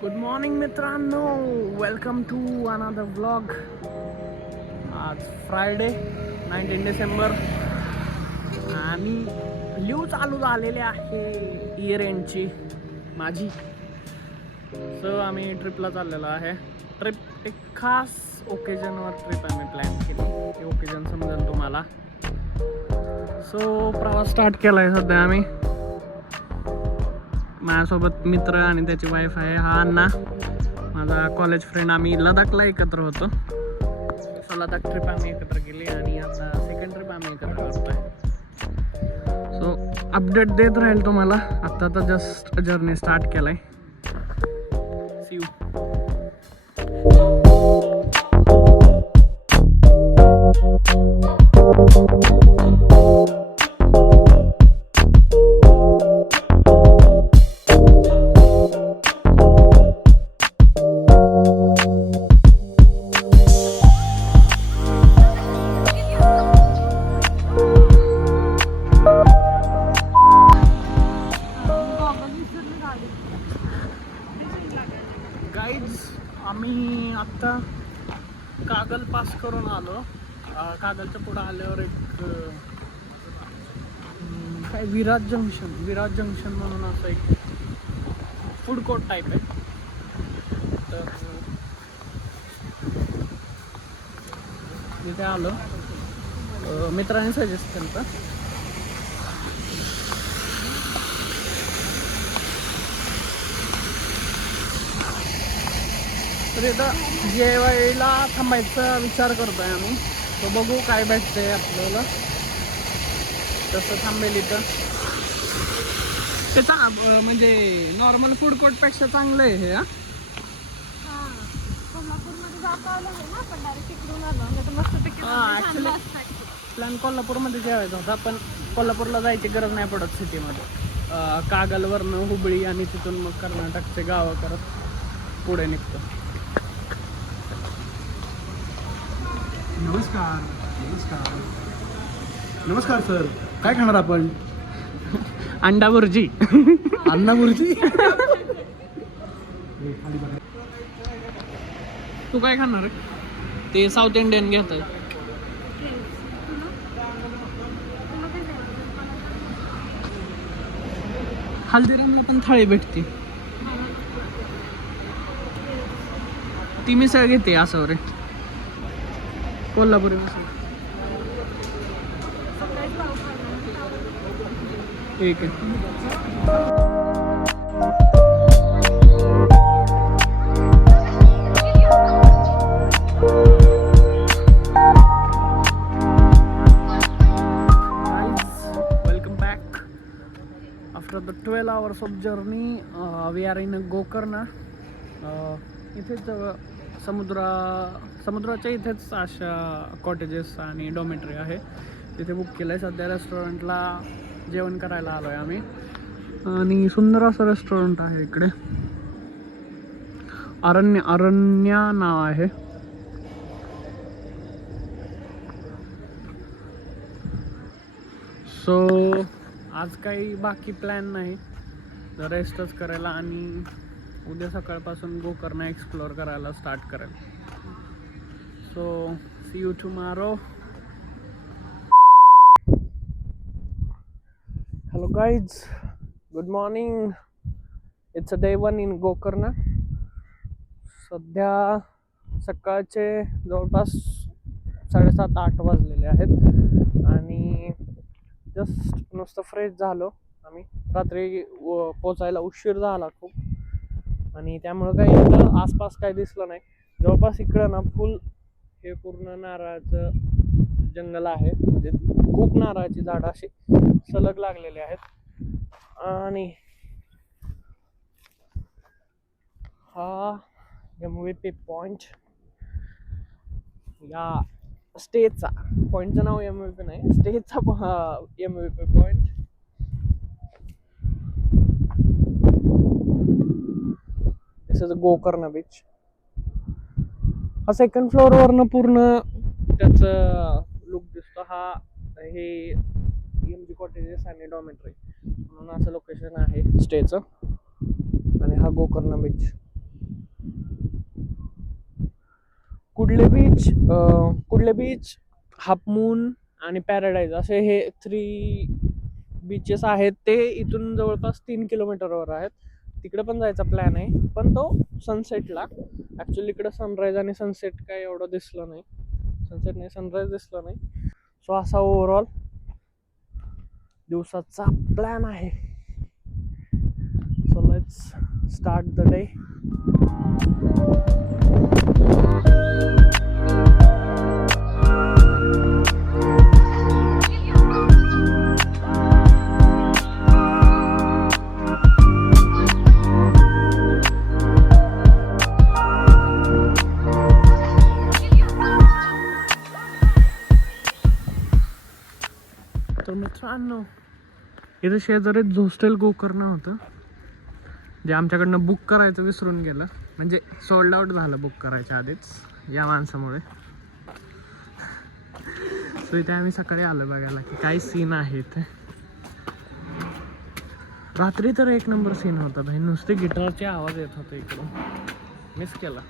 Good morning मित्रांनो, welcome to another vlog. आज Friday 19 December आणि लिव चालू झालेली आहे इयर एंडची माझी. सो आम्ही ट्रिपला चाललेलो आहे. ट्रिप एक खास ओकेजनवर ट्रिप आम्ही प्लॅन केली. ते ओकेजन समजेल तुम्हाला. सो प्रवास स्टार्ट केला आहे सध्या आम्ही. माझ्यासोबत मित्र आणि त्याची वाईफ आहे. हा अण्णा माझा कॉलेज फ्रेंड. आम्ही लडाखला एकत्र होतो. सो लडाख ट्रिप आम्ही एकत्र केली आणि आता सेकंड ट्रिप आम्ही एकत्र करतोय. सो अपडेट देत राहील तुम्हाला. आत्ता तर जस्ट जर्नी स्टार्ट केलाय. See you. गाईज, आम्ही आत्ता कागल पास करून आलो. कागलच्या पुढं आल्यावर एक काय विराज जंक्शन म्हणून असं एक फूड कोर्ट टाईप आहे. तर तिथे आलो. मित्रांनी सजेस्ट केलं तर. तर इथं जेवायला थांबायचा विचार करतोय आम्ही. तो बघू काय भेटतंय आपल्याला. तसं थांबेल इथं. त्याचा म्हणजे नॉर्मल फूड कोर्टपेक्षा चांगलं आहे हे. ॲक्च्युली प्लॅन कोल्हापूरमध्ये जेवायचा होता, पण कोल्हापूरला जायची गरज नाही पडत सिटीमध्ये. कागलवरनं हुबळी आणि तिथून मग कर्नाटकचे गावं करत पुढे निघतो. नमस्कार नमस्कार नमस्कार सर. काय खाणार आपण? अंडा बुर्जी. अन्ना बुर्जी. तू काय खाणार आहे? ते साऊथ इंडियन घेत आहे. हल्दीरामला पण थाळी भेटते. ती मिसळ घेते असं रे. कोल्हापुरी मिसळ. ठीक आहे. Welcome back after the 12 hours of journey. We are in Gokarna. इथेच समुद्राच्या इथेच अशा कॉटेजेस आणि डॉमेटरी आहे. तिथे बुक केलं आहे. सध्या रेस्टॉरंटला जेवण करायला आलो आहे आम्ही. आणि सुंदर असं रेस्टॉरंट आहे इकडे. अरण्या नाव आहे. सो आज काही बाकी प्लॅन नाही. रेस्टच करायला आणि उद्या सकाळपासून गोकर्ण एक्सप्लोअर करायला स्टार्ट करेल. So see you tomorrow. Hello guys, good morning. It's a day 1 in Gokarna. सध्या सकाळचे जवळपास 7:30-8 वाजलेले आहेत आणि जस्ट नुसतं फ्रेश झालो आम्ही. रात्री पोचायला उशीर झाला खूप आणि त्यामुळं काही इकडं आसपास काही दिसलं नाही. जवळपास इकडं ना फुल हे पूर्ण नारळाचं जंगल आहे. म्हणजे खूप नारळाची झाडं अशी सलग लागलेली आहेत. आणि हा MVP पॉइंट. या स्टेचा पॉइंटचं नाव MVP नाही, स्टेचा MVP point. This is Gokarna beach. हा सेकंड फ्लोअरवरनं पूर्ण त्याचं लुक दिसतो. हा हे MG कॉटेजेस आणि डॉमेट्री म्हणून असं लोकेशन आहे स्टेचं. आणि हा गोकर्ण बीच. कुडले बीच, हाफ मून आणि पॅराडाईज असे हे 3 बीचेस आहेत. ते इथून जवळपास 3 किलोमीटरवर आहेत. तिकडे पण जायचा प्लॅन आहे, पण तो सनसेटला. ॲक्च्युली इकडं सनराईज आणि सनसेट काय एवढं दिसलं नाही. सनसेट नाही, सनराईज दिसलं नाही. सो असा ओव्हरऑल दिवसाचा प्लॅन आहे. So let's start the day. तर मित्रांनो, इथं शेजारीच हॉस्टेल गोकर्ण होतं, जे आमच्याकडनं बुक करायचं विसरून गेलं. म्हणजे सोल्ड आउट झालं बुक करायच्या आधीच या माणसामुळे. सो इथे आम्ही सकाळी आलो बघायला की काय सीन आहे इथे. रात्री तर एक नंबर सीन होता भाई, नुसते गिटारचे आवाज येत होते इकडून. मिस केला.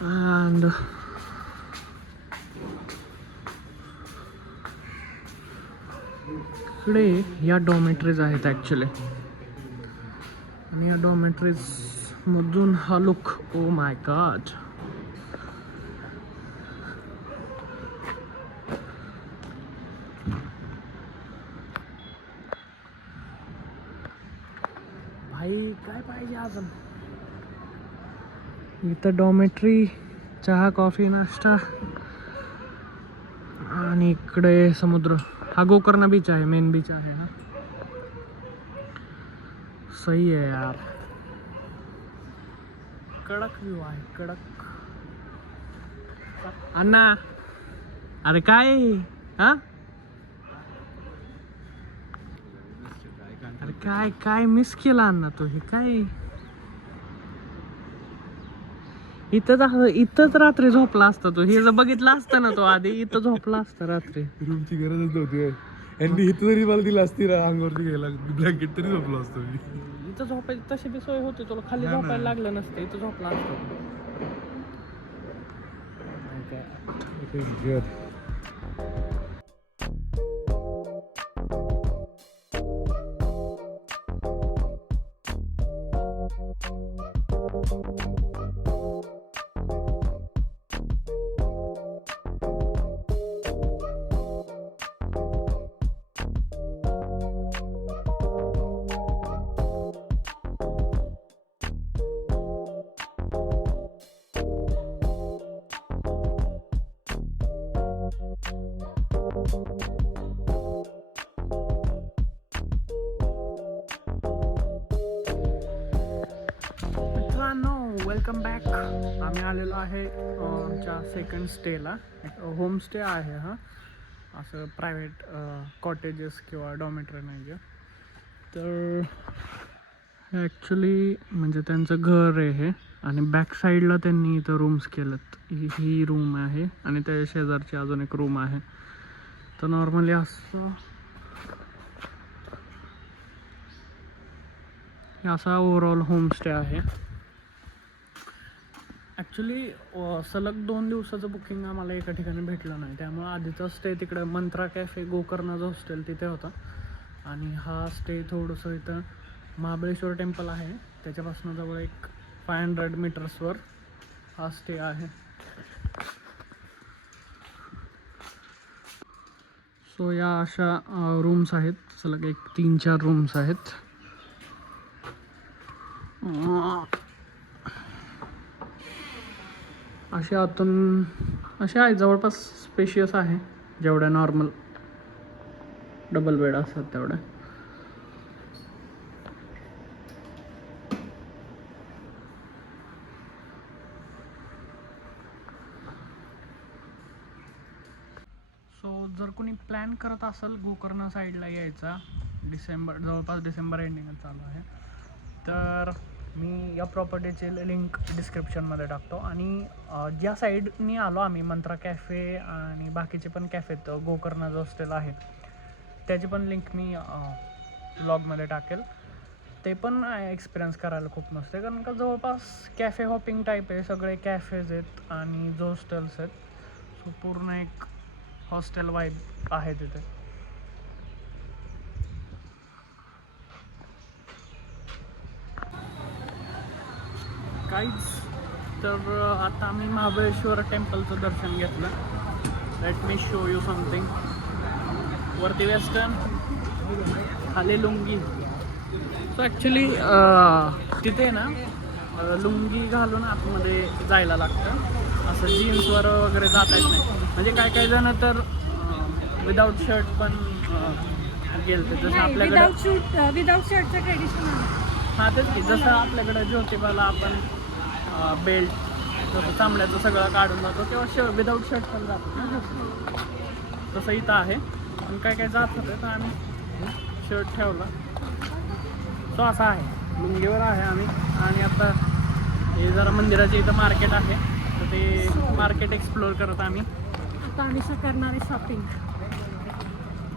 अँड इकडे या डॉमेट्रीज आहेत ॲक्च्युली, आणि या डॉमेट्रीज मधून हा लुक, ओ माय गॉड. भाई काय पाहिजे अजून. इथं डॉमेट्री, चहा, कॉफी, नाश्ता, आणि इकडे समुद्र. हा गोकर्ण बीच आहे, मेन बीच आहे हा. सही आहे यार, कडक व्ह्यू आहे, कडक. अण्णा, अरे काय हा, अरे काय काय मिस केला अण्णा तो. हे काय इथंच रात्री झोपला असता तो. हे जर बघितलं असतं ना तो आधी, इथं झोपला असता रात्री. रूमची गरजच नव्हती. यांनी इथं जरी मला दिला असती ना अंगावरती घ्यायला ब्लँकेट, तरी झोपलो असतो मी. इथं झोपायची तशी बी सोय होती, तुला खाली झोपायला लागलं नसतं, इथं झोपला असतो. Welcome back. आम्ही आलेलो आहे आमच्या सेकंड स्टेला. होमस्टे आहे हा, असं प्रायव्हेट कॉटेजेस किंवा डॉमेट्री नाही आहे. तर ॲक्च्युली म्हणजे त्यांचं घर आहे हे, आणि बॅक साईडला त्यांनी इथं रूम्स केलेत. ही रूम आहे आणि त्या शेजारची अजून एक रूम आहे. तर नॉर्मली असा ओव्हरऑल होमस्टे आहे. ॲक्च्युली सलग 2 दिवसाचं बुकिंग आम्हाला एका ठिकाणी भेटलं नाही, त्यामुळे आधीचा स्टे तिकडे मंत्रा कॅफे गोकर्णाचं हॉस्टेल तिथे होता. आणि हा स्टे थोडंसं इथं महाबळेश्वर टेम्पल आहे त्याच्यापासून जवळ एक 500 मीटर्सवर हा स्टे आहे. सो या अशा रूम्स आहेत, सलग एक 3-4 रूम्स आहेत. असे आतून असे आहे, जवळपास स्पेशियस आहे, जेवढ्या नॉर्मल डबल बेड असतात तेवढ्या. सो जर कोणी प्लॅन करत असेल गोकर्ण साईडला यायचा, जवळपास डिसेंबर एंडिंगच चालू आहे, तर मी या प्रॉपर्टीची लिंक डिस्क्रिप्शनमध्ये टाकतो. आणि ज्या साईडनी आलो आम्ही, मंत्रा कॅफे आणि बाकीचे पण कॅफेत गोकर्णाचं हॉस्टेल आहे, त्याची पण लिंक मी ब्लॉगमध्ये टाकेल. ते पण एक्सपिरियन्स करायला खूप मस्त आहे, कारण का जवळपास कॅफे हॉपिंग टाईप आहे, सगळे कॅफेज आहेत आणि हॉस्टेल्स आहेत. सो पूर्ण एक हॉस्टेल वाईब आहे तिथे. काहीच तर आता आम्ही महाबळेश्वर टेम्पलचं दर्शन घेतलं. Let me show you something. वरती वेस्टर्न, खाली लुंगी. सो ॲक्च्युली तिथे ना लुंगी घालून आतमध्ये जायला लागतं, असं जीन्सवर वगैरे जाता येत नाही. म्हणजे काही जण तर विदाऊट शर्ट पण गेलते, जसं आपल्याकडं विदाउट शर्टचं ट्रेडिशन आहे. हां तेच की, जसं आपल्याकडं ज्योतिबाला आपण बेल्ट जसं चांबड्याचं सगळं काढून जातो किंवा विदाऊट शर्ट पण जातो ना ज्योतिबा, तसं इथं आहे. पण काय जात होतं तर आम्ही शर्ट ठेवला. सो असं आहे, लुंगीवर आहे आम्ही. आणि आता हे जरा मंदिराच्या इथं मार्केट आहे, तर ते मार्केट एक्सप्लोअर करत आम्ही. आता आम्ही करणार आहे शॉपिंग.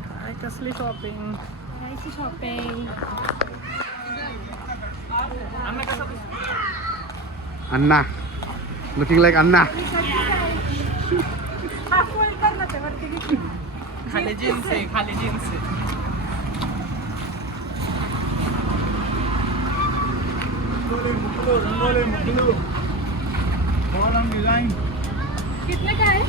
काय कसली शॉपिंग? करायची शॉपिंग. अन्ना लुकिंग लाईक अन्ना. खाली जीन्स आहे, खाली जीन्स आहे. कितने का है?